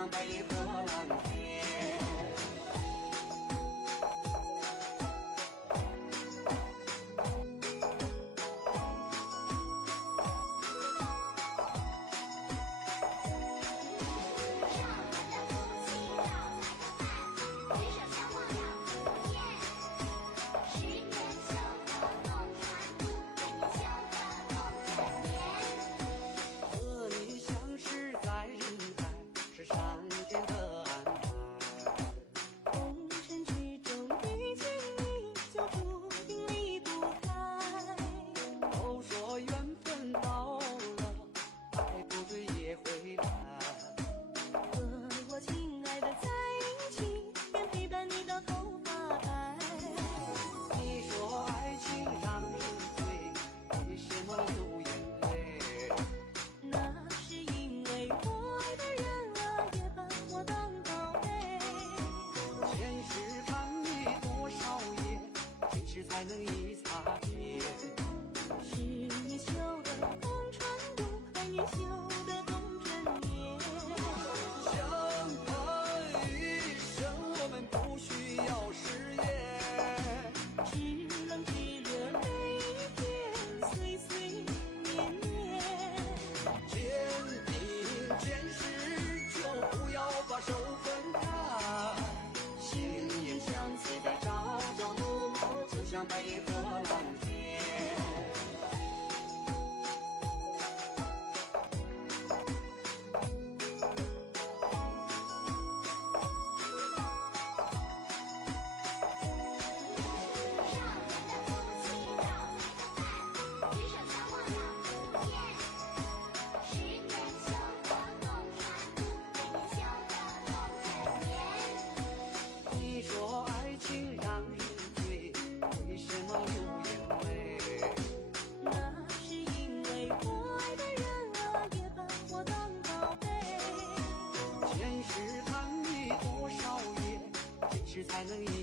像白云和蓝天。是上天的安排，红尘之中遇见你，就注定离不开。都说缘分到了，爱不对也会来。和我亲爱的在一起，愿陪伴你到头发白。你说爱情让人醉，为什么流眼泪？那是因为我爱的人我当宝贝，前世看你多少夜，今世才能一擦肩。是你修的红船渡，爱你修的红尘夜。相伴一生，我们不需要誓言。知冷知热每一天，岁岁年年。肩并肩时，就不要把手分开。心影相随在朝朝暮暮，就像白云和蓝天。你说爱情让人醉，为什么流眼泪？那是因为我爱的人也把我当宝贝。前世看你多少夜，今世才能一